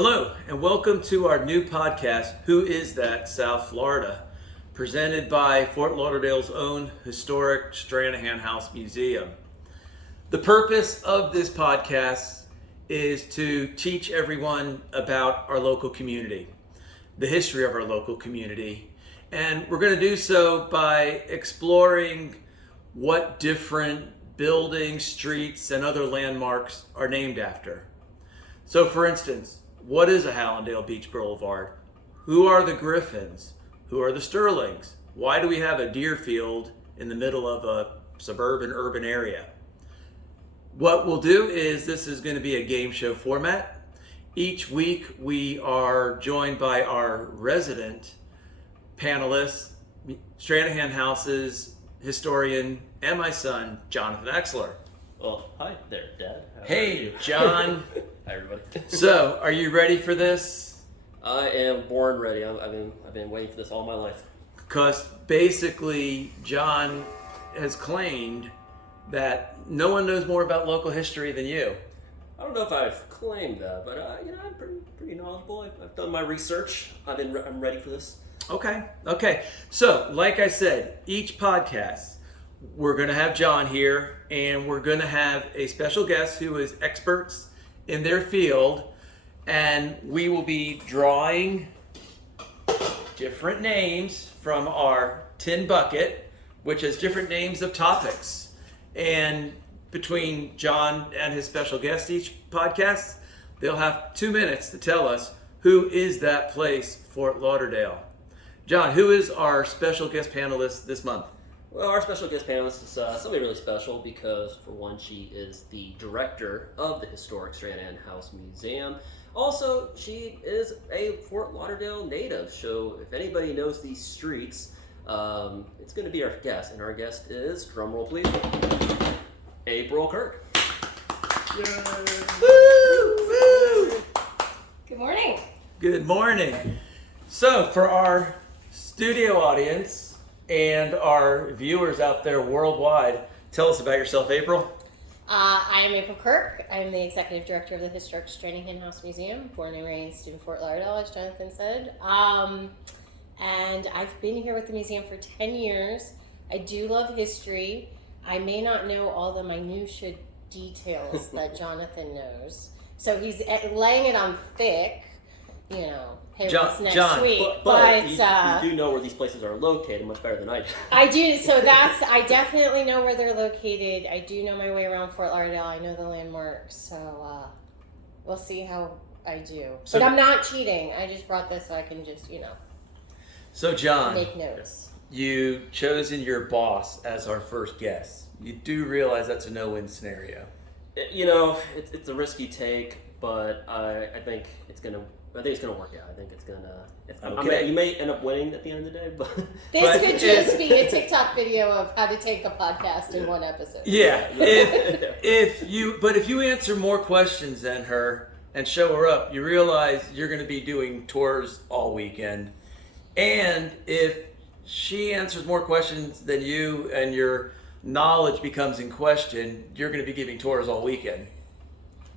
Hello, and welcome to our new podcast, Who Is That, South Florida, presented by Fort Lauderdale's own Historic Stranahan House Museum. The purpose of this podcast is to teach everyone about our local community, the history of our local community, and we're going to do so by exploring what different buildings, streets, and other landmarks are named after. So for instance, what is a Hallandale Beach Boulevard? Who are the Griffins? Who are the Sterlings? Why do we have a deer field in the middle of a suburban urban area? What we'll do is this is going to be a game show format. Each week we are joined by our resident panelists, Stranahan House's historian and my son, Jonathan Axler. Well, hi there, Dad. Hey, John. Hi, everybody. So, are you ready for this? I am born ready. I've been waiting for this all my life. Because basically, John has claimed that no one knows more about local history than you. I don't know if I've claimed that, but I'm pretty knowledgeable. I've done my research. I'm ready for this. Okay. So, like I said, each podcast, we're going to have John here, and we're going to have a special guest who is experts in their field, and we will be drawing different names from our tin bucket, which has different names of topics. And between John and his special guest each podcast, they'll have 2 minutes to tell us who is that place, Fort Lauderdale. John, who is our special guest panelist this month? Well, our special guest panelist is somebody really special because, for one, she is the director of the Historic Stranahan House Museum. Also, she is a Fort Lauderdale native, so if anybody knows these streets, it's going to be our guest. And our guest is, drumroll please, April Kirk. Yay. Woo! Good morning. Good morning. So, for our studio audience and our viewers out there worldwide, tell us about yourself, April. I am April Kirk. I'm the executive director of the Historic Stranahan House Museum, born and raised in Fort Lauderdale, as Jonathan said. And I've been here with the museum for 10 years. I do love history. I may not know all the minutiae details that Jonathan knows. So he's laying it on thick, next week. But you do know where these places are located much better than I do. I do. So I definitely know where they're located. I do know my way around Fort Lauderdale. I know the landmarks. So we'll see how I do. But I'm not cheating. I just brought this so I can just, So John, make notes. You chosen your boss as our first guest. You do realize that's a no-win scenario. It's a risky take, but I think it's gonna work out. I think it's gonna. Okay. You may end up winning at the end of the day, but This could just be a TikTok video of how to take a podcast in one episode. Yeah. If you answer more questions than her and show her up, you realize you're going to be doing tours all weekend. And if she answers more questions than you and your knowledge becomes in question, you're going to be giving tours all weekend.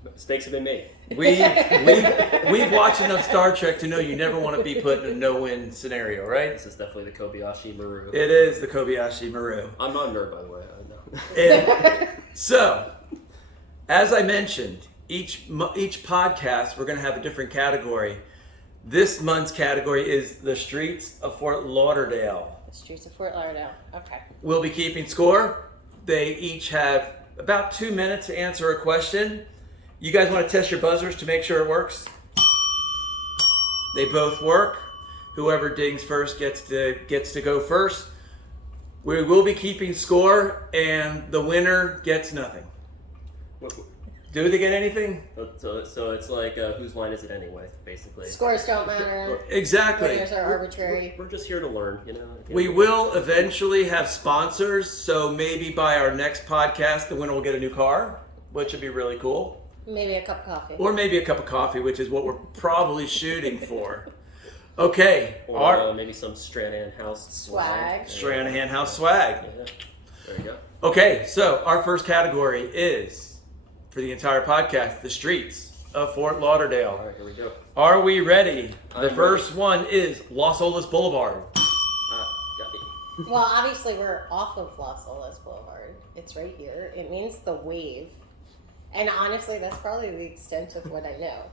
Mistakes have been made. We've watched enough Star Trek to know you never want to be put in a no-win scenario, right? This is definitely the Kobayashi Maru. It is the Kobayashi Maru. I'm not a nerd, by the way. I know. And so, as I mentioned, each podcast we're going to have a different category. This month's category is the streets of Fort Lauderdale. The streets of Fort Lauderdale. Okay. We'll be keeping score. They each have about 2 minutes to answer a question. You guys want to test your buzzers to make sure it works? They both work. Whoever dings first gets to go first. We will be keeping score, and the winner gets nothing. Do they get anything? So it's like, whose line is it anyway, basically? Scores don't matter. Exactly. Winners are arbitrary. We're just here to learn, We will eventually have sponsors, so maybe by our next podcast, the winner will get a new car, which would be really cool. Maybe a cup of coffee. Or maybe a cup of coffee, which is what we're probably shooting for. Okay. Or maybe some Stranahan House swag. Stranahan House swag. Yeah. There you go. Okay, so our first category is, for the entire podcast, the streets. of Fort Lauderdale. All right, here we go. Are we ready? The I'm first one is Los Olas Boulevard. Got me. Well, obviously we're off of Los Olas Boulevard. It's right here. It means the wave. And honestly, that's probably the extent of what I know.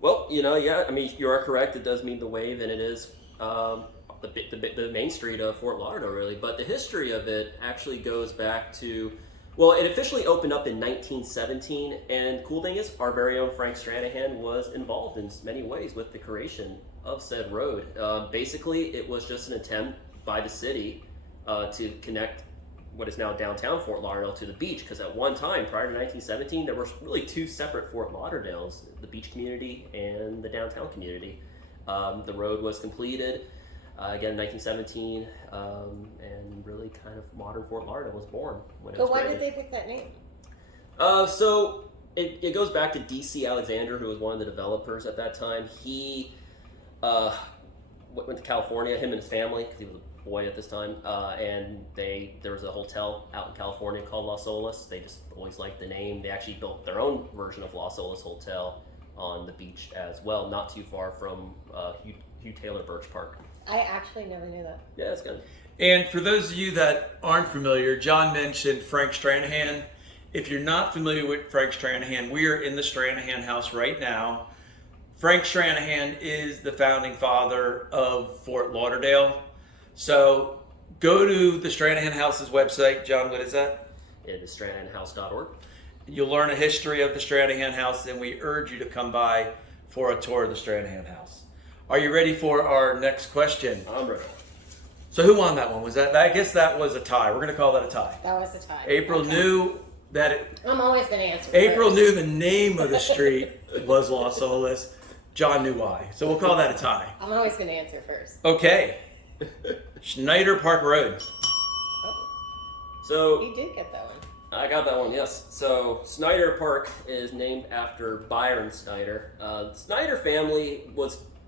Well, yeah, I mean, you are correct. It does mean the wave, and it is the main street of Fort Lauderdale, really. But the history of it actually goes back to, well, it officially opened up in 1917. And cool thing is, our very own Frank Stranahan was involved in many ways with the creation of said road. Basically, it was just an attempt by the city to connect what is now downtown Fort Lauderdale to the beach, because at one time prior to 1917 there were really two separate Fort Lauderdales, the beach community and the downtown community. The road was completed again in 1917, and really kind of modern Fort Lauderdale was born when it was But why created. did they pick that name? So it goes back to D.C. Alexander, who was one of the developers at that time. He went to California, him and his family, because he was a boy at this time, and there was a hotel out in California called Los Olas. They just always liked the name. They actually built their own version of Los Olas Hotel on the beach as well, not too far from Hugh Taylor Birch Park. I actually never knew that. Yeah, it's good. And for those of you that aren't familiar, John mentioned Frank Stranahan. If you're not familiar with Frank Stranahan, we are in the Stranahan House right now. Frank Stranahan is the founding father of Fort Lauderdale. So go to the Stranahan House's website. John, what is that? It is StranahanHouse.org. You'll learn a history of the Stranahan House, and we urge you to come by for a tour of the Stranahan House. Are you ready for our next question? I'm ready. So who won that one? Was that? I guess that was a tie. We're going to call that a tie. That was the time. April Okay. knew that it, I'm always going to answer April first. knew the name of the street was Los Olas. John knew why. So we'll call that a tie. I'm always going to answer first. Okay. Schneider Park Road. So You did get that one. I got that one, yes. So Snyder Park is named after Byron Snyder. The Snyder family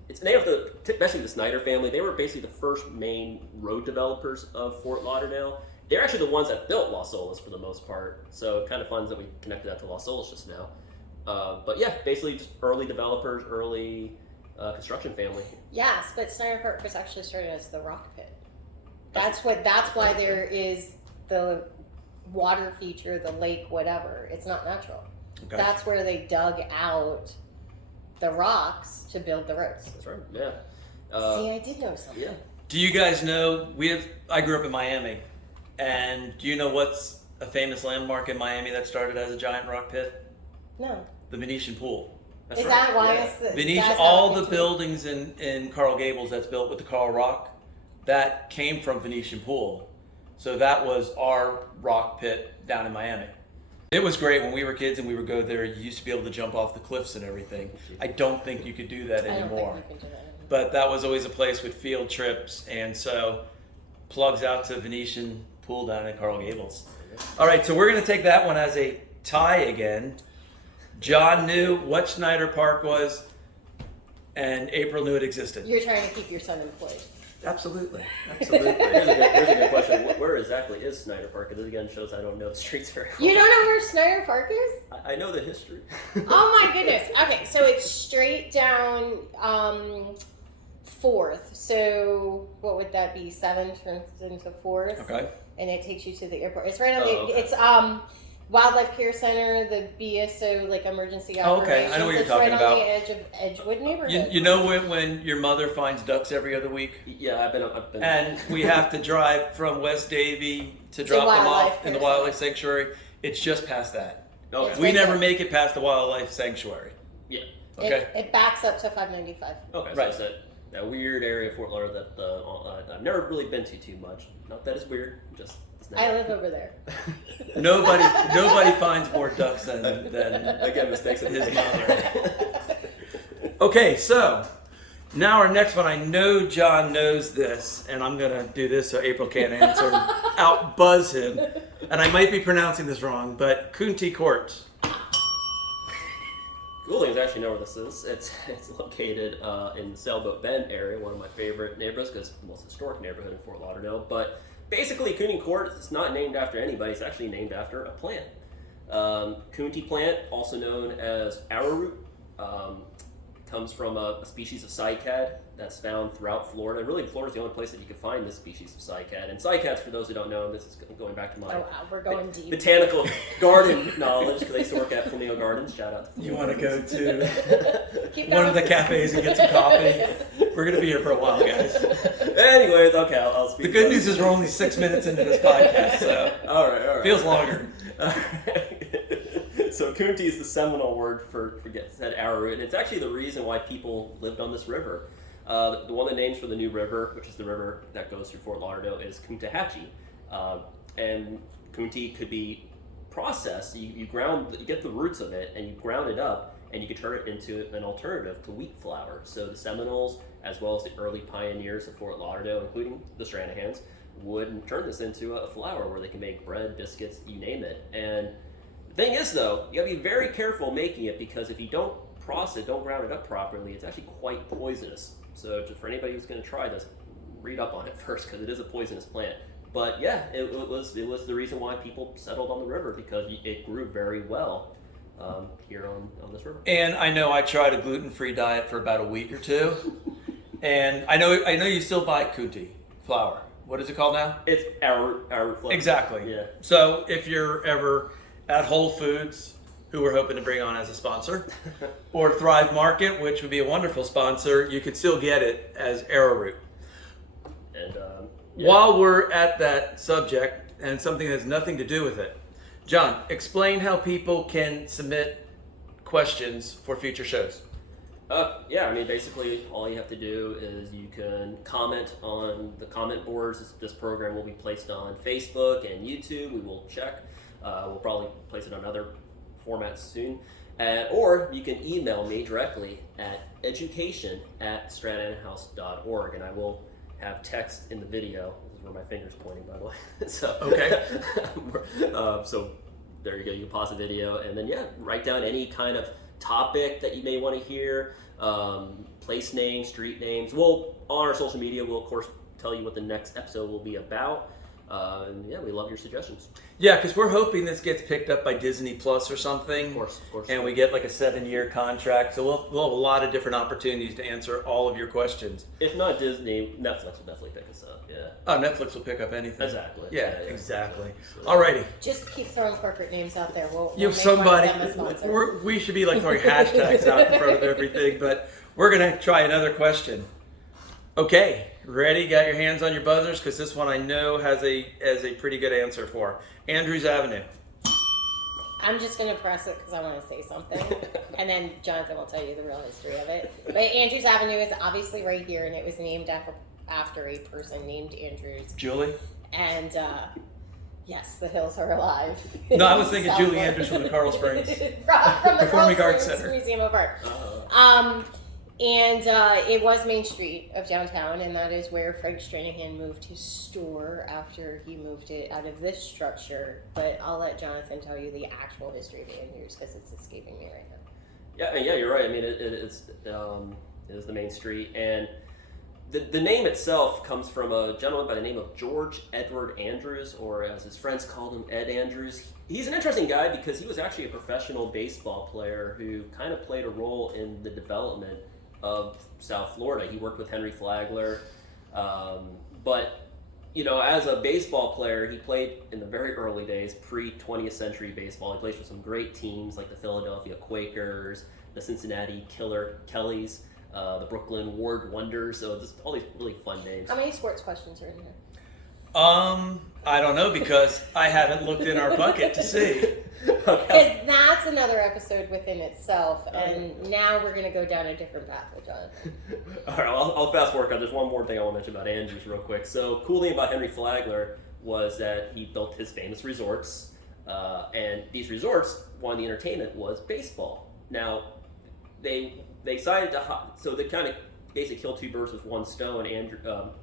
it's named after, especially the Snyder family. They were basically the first main road developers of Fort Lauderdale. They're actually the ones that built Los Olas for the most part. So kind of fun that we connected that to Los Olas just now. But yeah, basically just early developers, early construction family. Yes, but Snyder Park was actually started as the rock pit. That's why there is the water feature, the lake, whatever. It's not natural. Okay. That's where they dug out the rocks to build the roads. That's right. Yeah. See, I did know something. Yeah. Do you guys know, I grew up in Miami, and do you know what's a famous landmark in Miami that started as a giant rock pit? No. The Venetian Pool. That's Is right. that why Yeah. it's the Venetian, that's all how the it became- buildings in Coral Gables that's built with the coral rock, that came from Venetian Pool. So that was our rock pit down in Miami. It was great when we were kids and we would go there. You used to be able to jump off the cliffs and everything. I don't think you could do that I don't anymore. think we can do that anymore. But that was always a place with field trips, and so plugs out to Venetian Pool down in Coral Gables. All right, so we're going to take that one as a tie again. John knew what Snyder Park was, and April knew it existed. You're trying to keep your son employed. Absolutely. Here's a good question. Where exactly is Snyder Park? This again shows I don't know the streets very well. You don't know where Snyder Park is? I know the history. Oh my goodness. Okay, so it's straight down 4th. So what would that be? 7 turns into 4th. Okay. And it takes you to the airport. It's right on Oh, okay. it's Wildlife Care Center, the BSO, like emergency Oh, okay. operations. I know what you're it's talking right about. on the edge of Edgewood neighborhood. You know when your mother finds ducks every other week? Yeah, I've been. And we have to drive from West Davie to drop them Wildlife off in the Care wildlife sanctuary. It's just past that. Okay. It's We right never there. make it past the wildlife sanctuary. Yeah. Okay. It backs up to 595. Okay. So Right. it's that weird area of Fort Lauderdale that I've never really been to too much. Not that it's weird. Just it's not. I live over there. Nobody finds more ducks than Again, mistakes of his mother. Okay, so now our next one. I know John knows this, and I'm gonna do this so April can't answer and outbuzz him. And I might be pronouncing this wrong, but County Court. Cool thing is I actually know where this is. It's located in the Sailboat Bend area, one of my favorite neighborhoods because it's the most historic neighborhood in Fort Lauderdale. But basically, Cooney Court is not named after anybody. It's actually named after a plant. Coontie plant, also known as arrowroot, comes from a species of cycad that's found throughout Florida. Really, Florida's the only place that you can find this species of cycad. And cycads, for those who don't know, and this is going back to my we're going deep. botanical garden knowledge, because I used to work at Flamingo Gardens. Shout out to Flamingo You want to Gardens. go to one of the cafes and get some coffee? We're going to be here for a while, guys. Anyways, okay, I'll speak. The good news is we're only 6 minutes into this podcast, so all right. feels longer. So Coontie is the seminal word for said arrowroot, and it's actually the reason why people lived on this river. The one of the names for the new river, which is the river that goes through Fort Lauderdale, is Coontahatchee. And Coontie could be processed. You get the roots of it, and you ground it up, and you can turn it into an alternative to wheat flour. So the Seminoles, as well as the early pioneers of Fort Lauderdale, including the Stranahans, would turn this into a flour where they can make bread, biscuits, you name it. And the thing is, though, you gotta be very careful making it, because if you don't process it, don't ground it up properly, it's actually quite poisonous. So just for anybody who's gonna try this, read up on it first, because it is a poisonous plant. But yeah, it was the reason why people settled on the river, because it grew very well here on this river. And I know I tried a gluten-free diet for about a week or two, and I know you still buy Coontie flour. What is it called now? It's arrowroot flour. Exactly. Yeah. So if you're ever at Whole Foods, who we're hoping to bring on as a sponsor, or Thrive Market, which would be a wonderful sponsor, you could still get it as arrowroot. And While we're at that subject, and something that has nothing to do with it, John, explain how people can submit questions for future shows. Yeah, I mean, basically, all you have to do is you can comment on the comment boards. This program will be placed on Facebook and YouTube. We will check. We'll probably place it on other formats soon. Or you can email me directly at education@stranahanhouse.org, and I will have text in the video. This is where my finger's pointing, by the way. So Okay. So there you go. You can pause the video, and then write down any kind of topic that you may want to hear, place names, street names. We'll, on our social media, we'll of course tell you what the next episode will be about. And we love your suggestions. Yeah, because we're hoping this gets picked up by Disney Plus or something. Of course. And we get like a 7-year contract. So we'll have a lot of different opportunities to answer all of your questions. If not Disney, Netflix will definitely pick us up. Yeah. Oh, Netflix will pick up anything. Exactly. Yeah, exactly. So, Alrighty. Just keep throwing corporate names out there. We'll You make have somebody. one of them a sponsor. We should be like throwing hashtags out in front of everything, but we're gonna try another question. Okay, ready? Got your hands on your buzzers, because this one I know has a pretty good answer for. Andrews Avenue. I'm just going to press it because I want to say something. And then Jonathan will tell you the real history of it. But Andrews Avenue is obviously right here, and it was named after a person named Andrews. Julie? And yes, the hills are alive. No, I was thinking Julie Andrews from the Carl Springs from the Performing Carl Arts Springs Center. Museum of Art. And it was Main Street of downtown, and that is where Frank Stranahan moved his store after he moved it out of this structure. But I'll let Jonathan tell you the actual history of Andrews, because it's escaping me right now. Yeah, you're right. I mean, it is the main street, and the name itself comes from a gentleman by the name of George Edward Andrews, or as his friends called him, Ed Andrews. He's an interesting guy because he was actually a professional baseball player who kind of played a role in the development of South Florida. He worked with Henry Flagler, but as a baseball player, he played in the very early days, pre-20th century baseball. He played for some great teams like the Philadelphia Quakers, the Cincinnati Kellys, the Brooklyn Ward Wonders. So just all these really fun names. How many sports questions are in here? I don't know, because I haven't looked in our bucket to see. Because that's another episode within itself, and now we're going to go down a different path with Jonathan. All right, I'll fast forward. There's one more thing I want to mention about Andrews real quick. So, cool thing about Henry Flagler was that he built his famous resorts, and these resorts, one of the entertainment was baseball. Now, they decided to, so they kind of basically killed two birds with one stone.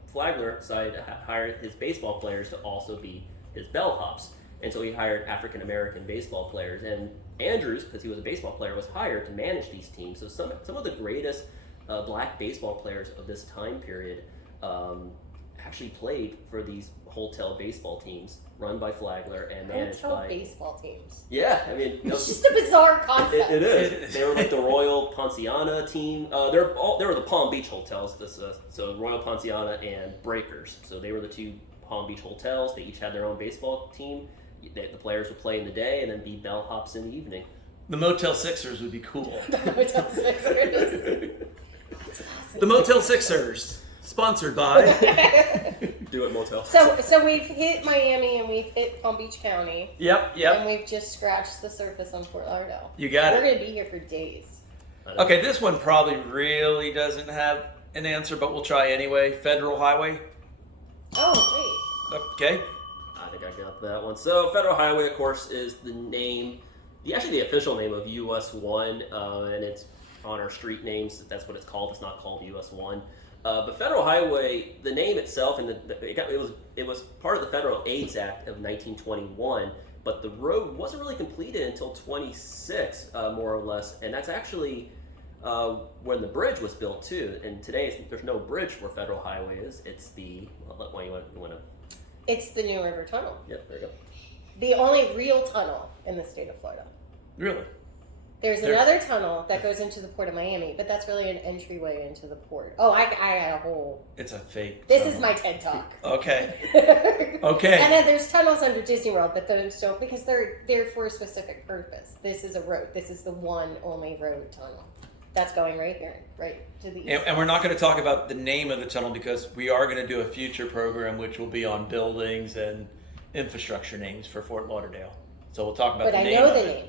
Flagler decided to hire his baseball players to also be his bellhops. And so he hired African-American baseball players. And Andrews, because he was a baseball player, was hired to manage these teams. So some of the greatest black baseball players of this time period actually played for these hotel baseball teams run by Flagler and managed Hotel by baseball teams. Yeah, I mean It's just a bizarre concept. it is. They were like the Royal Ponciana team. They were the Palm Beach hotels. So Royal Ponciana and Breakers. So they were the two Palm Beach hotels. They each had their own baseball team. The players would play in the day and then be bellhops in the evening. The Motel Sixers would be cool. The Motel Sixers. That's awesome. The Motel Sixers, sponsored by. Do it, motel. So we've hit Miami and we've hit Palm Beach County. Yep. And we've just scratched the surface on Fort Lauderdale. You got We're it. going to be here for days. Okay, this one probably really doesn't have an answer, but we'll try anyway. Federal Highway. Oh, Okay. I think I got that one. So Federal Highway, of course, is the name, the official name of US 1, and it's on our street names. That's what it's called. It's not called US 1. But Federal Highway, the name itself, and it was part of the Federal AIDS Act of 1921. But the road wasn't really completed until 26, more or less, and that's actually when the bridge was built too. And today, there's no bridge where Federal Highway is. It's the what you want to. It's the New River Tunnel. Yep, there you go. The only real tunnel in the state of Florida. Really? There's another tunnel that goes into the port of Miami, but that's really an entryway into the port. Oh, I had a whole... It's a fake. This tunnel. is my TED Talk. Okay. Okay. And then there's tunnels under Disney World, but those don't, because they're for a specific purpose. This is a road. This is the one only road tunnel. That's going right here, right to the east. And we're not going to talk about the name of the tunnel because we are going to do a future program which will be on buildings and infrastructure names for Fort Lauderdale. So we'll talk about But the I name. know of the it. name,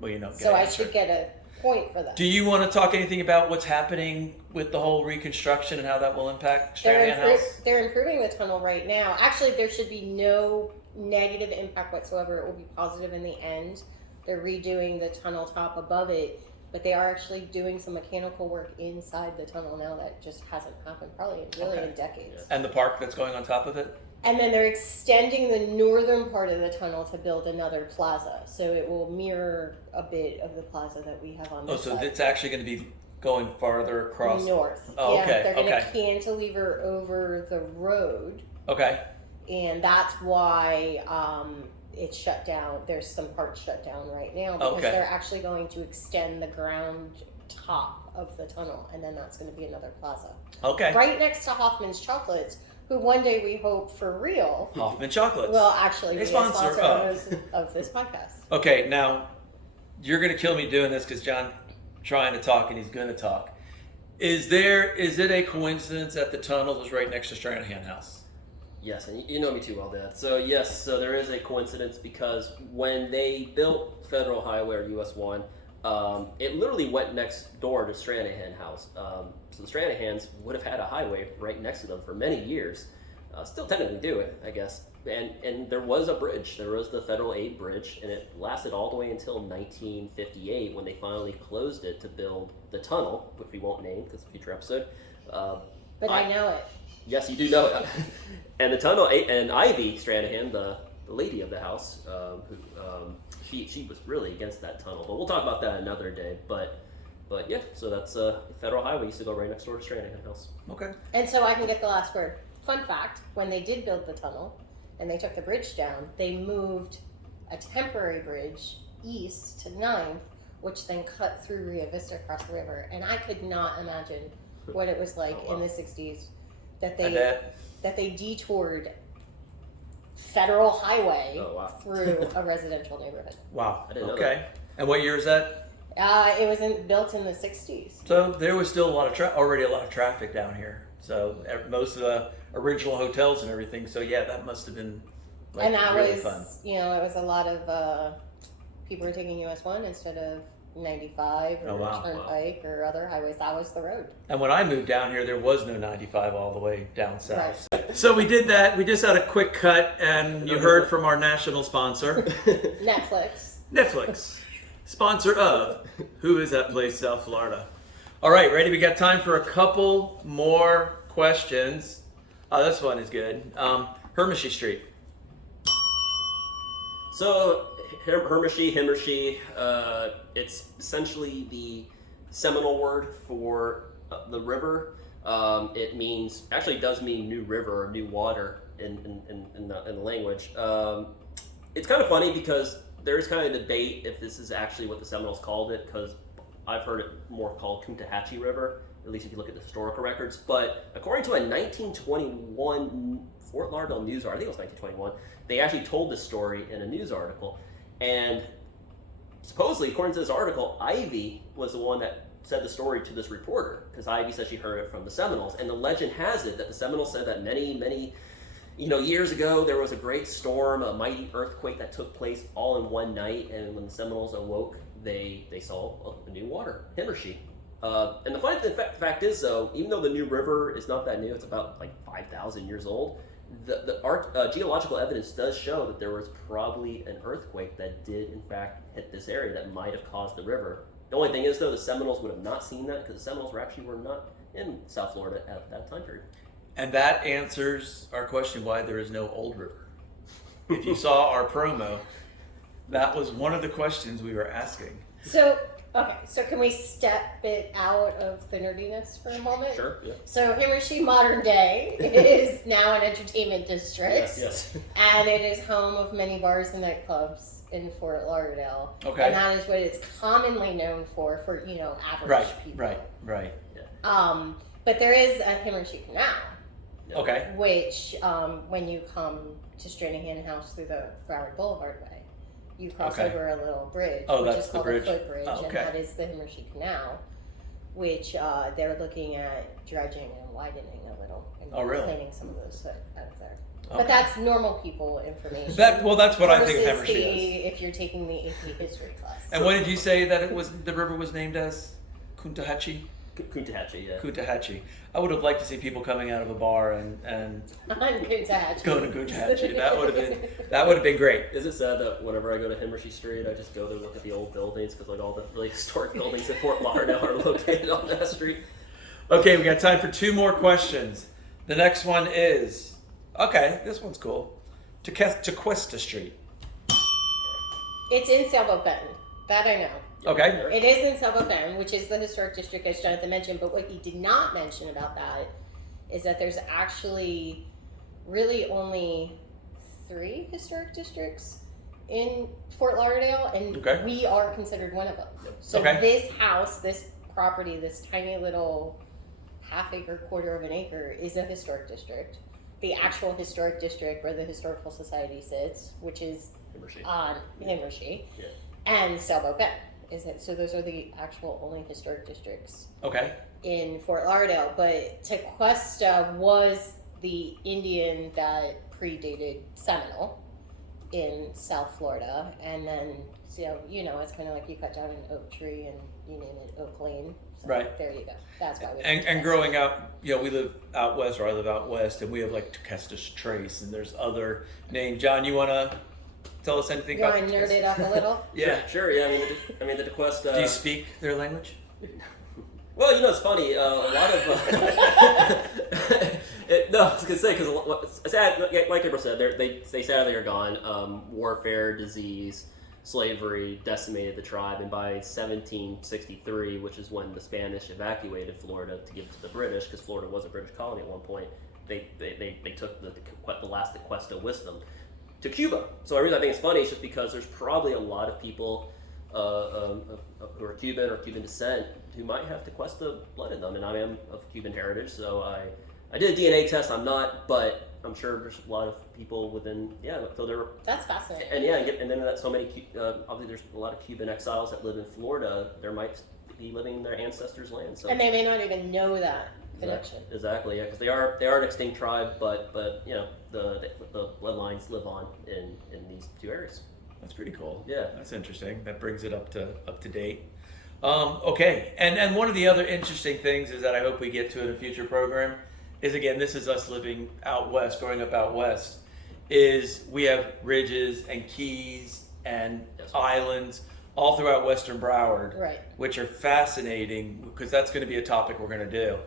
Well, you know. so I should get a point for that. Do you want to talk anything about what's happening with the whole reconstruction and how that will impact Stranahan House? They're improving the tunnel right now. Actually, there should be no negative impact whatsoever. It will be positive in the end. They're redoing the tunnel top above it, but they are actually doing some mechanical work inside the tunnel now that just hasn't happened probably in decades. And the park that's going on top of it? And then they're extending the northern part of the tunnel to build another plaza. So it will mirror a bit of the plaza that we have on this Oh, so side. it's actually going to be going farther across? North. Oh, yeah, okay, they're going to okay. cantilever over the road. Okay. And that's why it's shut down. There's some parts shut down right now because Okay. they're actually going to extend the ground top of the tunnel, and then that's going to be another plaza. Okay. Right next to Hoffman's Chocolates, who one day we hope for real Hoffman Chocolates. will actually be They a sponsor sponsor of this podcast. Okay, now you're going to kill me doing this because John's trying to talk and he's going to talk. Is it a coincidence that the tunnel is right next to Stranahan House? Yes, and you know me too well, Dad. So yes, so there is a coincidence because when they built Federal Highway or US 1, it literally went next door to Stranahan House. So the Stranahans would have had a highway right next to them for many years. Still technically do it, I guess. And there was a bridge. There was the Federal Aid Bridge, and it lasted all the way until 1958 when they finally closed it to build the tunnel, which we won't name because it's a future episode. But I know it. Yes, you do know it. And the tunnel, and Ivy Stranahan, the lady of the house, she was really against that tunnel. But we'll talk about that another day. But yeah, so that's Federal Highway used to go right next door to Stranahan House. Okay. And so I can get the last word. Fun fact, when they did build the tunnel and they took the bridge down, they moved a temporary bridge east to 9th, which then cut through Rio Vista across the river. And I could not imagine what it was like in the 60s that they detoured Federal Highway through a residential neighborhood. Wow. I didn't know Okay. And what year is that? It was built in the 60s. So there was still already a lot of traffic down here. So most of the original hotels and everything. So yeah, that must have been And that really was, fun. it was a lot of people were taking US 1 instead of 95 or Turnpike or other highways. That was the road. And when I moved down here, there was no 95 all the way down south. Right. So we did that. We just had a quick cut, and you heard from our national sponsor, Netflix, sponsor of Who Is That Place, South Florida. All right, ready? We got time for a couple more questions. Oh, this one is good. Hermishy Street. So Himmershey, it's essentially the Seminole word for the river. It means, actually does mean new river or new water in the language. It's kind of funny because there's kind of a debate if this is actually what the Seminoles called it, because I've heard it more called Coontahatchee River, at least if you look at the historical records. But according to a 1921 Fort Lauderdale news article, I think it was 1921, they actually told this story in a news article. And supposedly, according to this article, Ivy was the one that said the story to this reporter, because Ivy said she heard it from the Seminoles. And the legend has it that the Seminoles said that many years ago there was a great storm, a mighty earthquake that took place all in one night, and when the Seminoles awoke, they saw a new water, Himmershey. And the funny fact is, though, even though the New River is not that new, it's about like 5,000 years old, the geological evidence does show that there was probably an earthquake that did, in fact, hit this area that might have caused the river. The only thing is, though, the Seminoles would have not seen that because the Seminoles were not in South Florida at that time period. And that answers our question why there is no Old River. If you saw our promo, that was one of the questions we were asking. So can we step it out of the nerdiness for a moment? Sure, yeah. So Himmershey modern day is now an entertainment district. Yes. And it is home of many bars and nightclubs in Fort Lauderdale. Okay. And that is what it's commonly known for average people. Right. But there is a Himmershey Canal. Okay. Which, when you come to Stranahan House through the Broward Boulevard way, you cross over a little bridge, which is called the footbridge, and that is the Himmershey Canal, which they're looking at dredging and widening a little and cleaning some of those foot out of there. Okay. But that's normal people information. That's what I think Himmershey is. If you're taking the AP history class. And what did you say that the river was named as? Coontahatchee? Coontahatchee, yeah. Coontahatchee. I would have liked to see people coming out of a bar and going to Coontahatchee. That would have been great. Is it sad that whenever I go to Himmershey Street, I just go there and look at the old buildings because like all the really historic buildings in Fort Lauderdale are located on that street? Okay, we got time for 2 more questions. The next one is this one's cool. Tequesta Street. It's in Sailboat Bend. That I know. Okay. It is in Sailboat Bend, which is the historic district, as Jonathan mentioned. But what he did not mention about that is that there's actually really only 3 historic districts in Fort Lauderdale, and we are considered one of them. So this house, this property, this tiny little half-acre, quarter of an acre, is a historic district. The actual historic district where the Historical Society sits, which is on Himmershey, and Sailboat Bend. So those are the actual only historic districts in Fort Lauderdale. But Tequesta was the Indian that predated Seminole in South Florida. And then, it's kind of like you cut down an oak tree and you name it Oak Lane. So there you go. That's why we and growing up, we live out west, or I live out west, and we have like Tequesta's Trace, and there's other names. John, you want to tell us anything about it? You want to nerd it up a little? Yeah, sure. Yeah, I mean the Tequesta. Do you speak their language? Well, it's funny. A lot of no, I was gonna say because like April said, they sadly are gone. Warfare, disease, slavery decimated the tribe, and by 1763, which is when the Spanish evacuated Florida to give it to the British, because Florida was a British colony at one point, they took the last Tequesta wisdom to Cuba. So the reason I think it's funny is just because there's probably a lot of people who are Cuban or Cuban descent who might have Tequesta blood in them, and I am of Cuban heritage, so I did a DNA test. I'm not, but I'm sure there's a lot of people within. So there. That's fascinating. And then that so many. Obviously, there's a lot of Cuban exiles that live in Florida. There might be living in their ancestors' land. So. And they may not even know that connection. Exactly. Yeah, because they are an extinct tribe, but the bloodlines live on in these 2 areas. That's pretty cool. Yeah, that's interesting. That brings it up to date. Okay, and one of the other interesting things is that I hope we get to in a future program is, again, this is us living out west, growing up out west, is we have ridges and keys and islands all throughout Western Broward, which are fascinating, because that's going to be a topic we're going to do,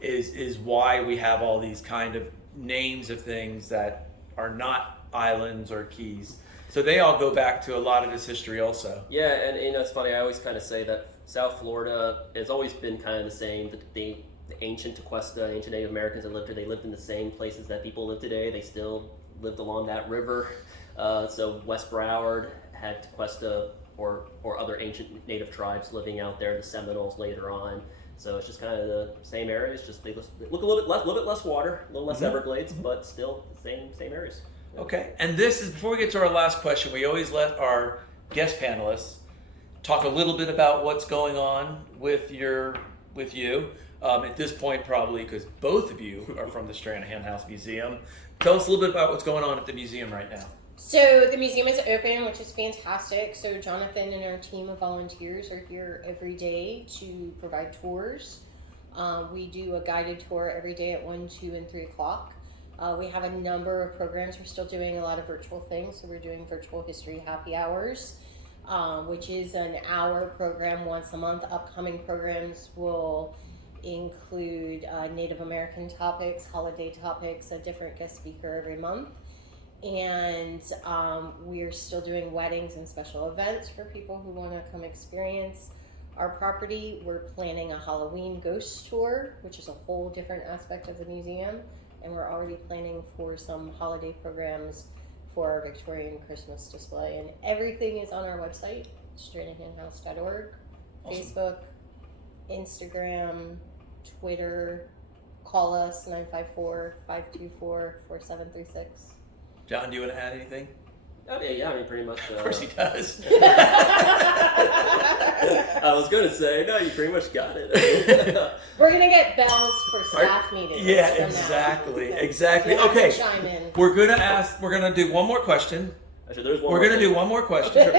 is why we have all these kind of names of things that are not islands or keys. So they all go back to a lot of this history also. Yeah, and it's funny, I always kind of say that South Florida has always been kind of the same. The ancient Tequesta, ancient Native Americans that lived here. They lived in the same places that people live today. They still lived along that river. So West Broward had Tequesta or other ancient Native tribes living out there, the Seminoles later on. So it's just kind of the same areas, just they look a little bit less water, a little less Everglades, but still the same areas. Okay, and this is, before we get to our last question, we always let our guest panelists talk a little bit about what's going on with you. At this point, probably because both of you are from the Stranahan House Museum. Tell us a little bit about what's going on at the museum right now. So the museum is open, which is fantastic. So Jonathan and our team of volunteers are here every day to provide tours. We do a guided tour every day at 1, 2, and 3 o'clock. We have a number of programs. We're still doing a lot of virtual things. So we're doing virtual history happy hours, which is an hour program once a month. Upcoming programs will include Native American topics, holiday topics, a different guest speaker every month. And we're still doing weddings and special events for people who want to come experience our property. We're planning a Halloween ghost tour, which is a whole different aspect of the museum. And we're already planning for some holiday programs for our Victorian Christmas display. And everything is on our website, stranahanhouse.org, awesome. Facebook, Instagram, Twitter. Call us, 954-524-4736. John, do you want to add anything? I mean, pretty much. Of course he does. I was going to say, no, you pretty much got it. We're going to get bells for staff meetings. Yeah, exactly. So okay. Chime in. We're going to do one more question. Actually, there's one We're going to do one more question. Sure.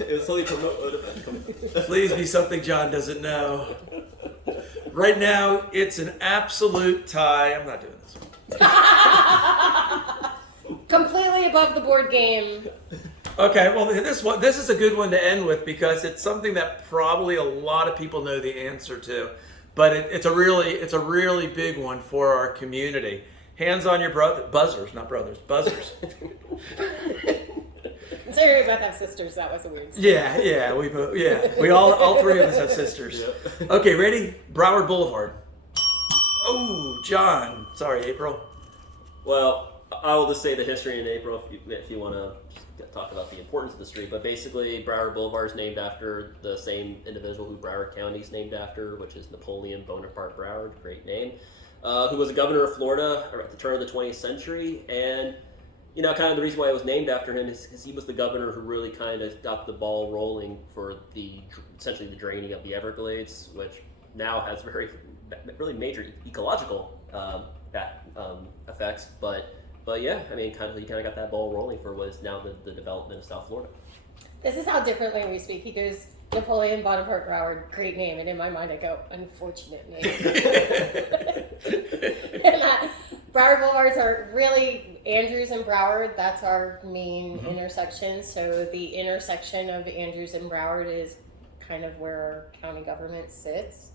It was something promote. Please be something John doesn't know. Right now, it's an absolute tie. I'm not doing this one. Completely above the board game. Okay, well, this is a good one to end with because it's something that probably a lot of people know the answer to, but it's a really big one for our community. Hands on your buzzers. Sorry about have sisters. That was a weird story. Yeah, we all three of us have sisters. Yeah. Okay, ready? Broward Boulevard. Oh, John. Sorry, April. Well, I will just say the history in April if you want to talk about the importance of the street. But basically, Broward Boulevard is named after the same individual who Broward County is named after, which is Napoleon Bonaparte Broward, great name, who was a governor of Florida at the turn of the 20th century. And, you know, kind of the reason why it was named after him is because he was the governor who really kind of got the ball rolling for essentially the draining of the Everglades, which now has really major ecological effects, but yeah, I mean, he kind of got that ball rolling for what is now the development of South Florida. This is how differently we speak. He goes, Napoleon Bonaparte Broward, great name, and in my mind I go, unfortunate name. And Broward Boulevards are really Andrews and Broward. That's our main intersection. So the intersection of Andrews and Broward is kind of where our county government sits.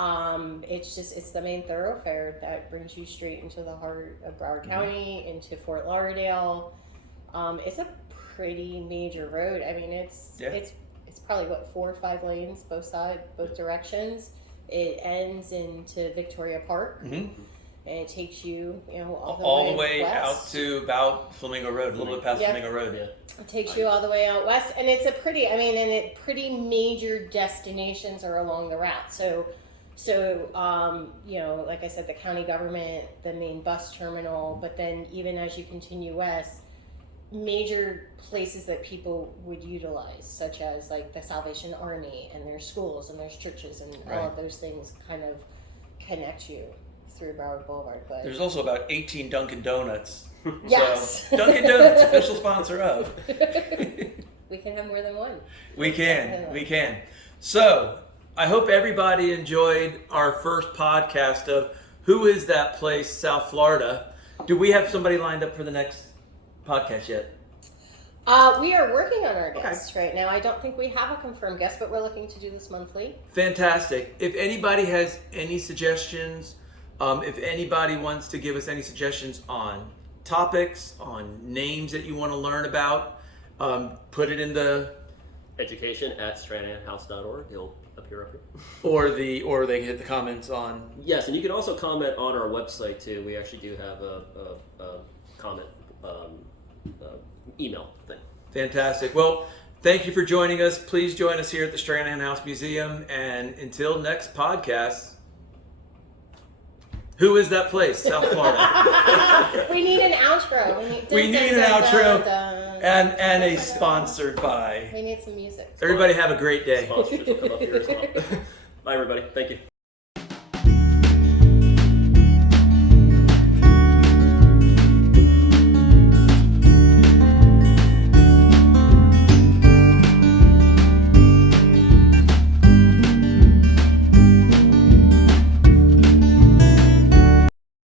It's the main thoroughfare that brings you straight into the heart of Broward County, into Fort Lauderdale. It's a pretty major road. I mean, it's probably 4 or 5 lanes, both directions. It ends into Victoria Park, and it takes you, all the way west. Out to about Flamingo Road, a little bit past Flamingo Road. Yeah. It takes you all the way out west, and it's pretty major destinations are along the route. So, like I said, the county government, the main bus terminal, but then even as you continue west, major places that people would utilize, such as like the Salvation Army, and there's schools and there's churches, and all of those things kind of connect you through Broward Boulevard. But there's also about 18 Dunkin' Donuts. Yes. So, Dunkin' Donuts, official sponsor of. We can have more than one. We can. So, I hope everybody enjoyed our first podcast of Who Is That Place, South Florida. Do we have somebody lined up for the next podcast yet? We are working on our guests right now. I don't think we have a confirmed guest, but we're looking to do this monthly. Fantastic. If anybody has any suggestions, if anybody wants to give us any suggestions on topics, on names that you want to learn about, put it in the education@stranahanhouse.org. You'll up here. Or they can hit the comments on. Yes, and you can also comment on our website too. We actually do have a comment email thing. Fantastic. Well, thank you for joining us. Please join us here at the Stranahan House Museum. And until next podcast, who is that place? South Florida. We need an outro. We need an outro. And a sponsored by. We need some music. Everybody have a great day. Sponsors will come up here as well. Bye, everybody. Thank you.